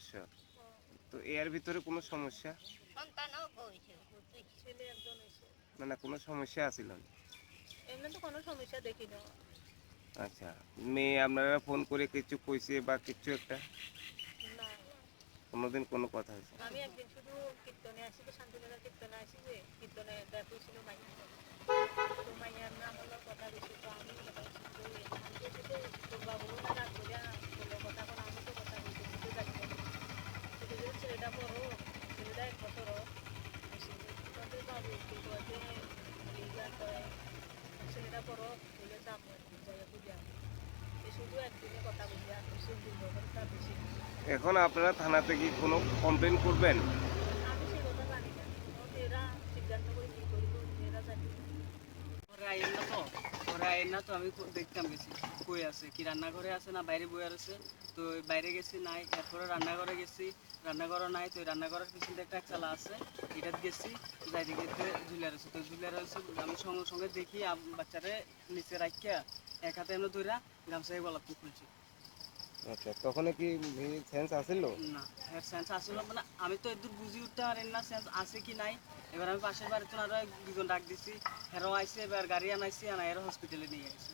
বছর। তো এর ভিতরে কোনো সমস্যা? সন্তানও হয়েছে, ছেলে একজন হয়েছে। না না, কোনো সমস্যা আছিল না? এমনি তো কোনো সমস্যা দেখি না। আচ্ছা, মেয়ে আপনারা ফোন করে কিছু কইছে বা কিছু একটা? না, কোনোদিন কোনো কথা হয়েছে? আমি একদিন শুধু কীর্তনে আসি, তো শান্তিমেলা কীর্তনে আসি, যে কীর্তনে দেখা ছিল মাইয়া, তো মাইয়ার নাম হলো কথা বেশি, তো আমি কথা বেশি তো আমি বলছি যে তোর বাবু না রাগ করিয়া বললো কথা, এখন আমি তো কথা বলতে বলতে যাচ্ছি, তো যদি ছেলেটা বড়, ছেলেটা 1 বছর তাদের বাবু কিন্তু আছে লিগা কয় ছেলেটা বড় বলে চাপ জায়গা বুঝে আসে, শুধু একদিনে কথা বুঝে আসে, সে দুর্বলতা বেশি। এখন আপনারা থানাতে কি কোনো কমপ্লেন করবেন? আমি সে কথা জানি না, মেয়েরা সিদ্ধান্ত করে কি করবো, মেয়েরা জানি। ওরা আইন না তো, ওরা আইন না তো, আমি দেখতাম গেছি কই আছে, কি রান্নাঘরে আছে না বাইরে বই আছে, তো বাইরে গেছি নাই, এরপরে রান্নাঘরে গেছি, রান্নাঘরে নাই, তো রান্নাঘরের পিছনে একটা চালা আছে, এটাতে গেছি, যাইতে গেতে ঝুলিয়া রয়েছে, তো ঝুলিয়া রয়েছে, আমি সঙ্গে সঙ্গে দেখি বাচ্চারে নিচে রাখিয়া এক হাতে এমনি ধরা গামছাই গলা খুলছি। আচ্ছা, তখন কি সেন্স আসিল? না, এর সেন্স আসল মানে আমি তো এদূর বুঝি উঠতে পারেন না সেন্স আছে কি নাই। এবার আমি পাশের বাড়িতে আরো 2 জন ডাক দিছি, হেরাও আইসে, এবার গাড়ি আনাইছি, আনা এর হসপিটালে নিয়ে আসি।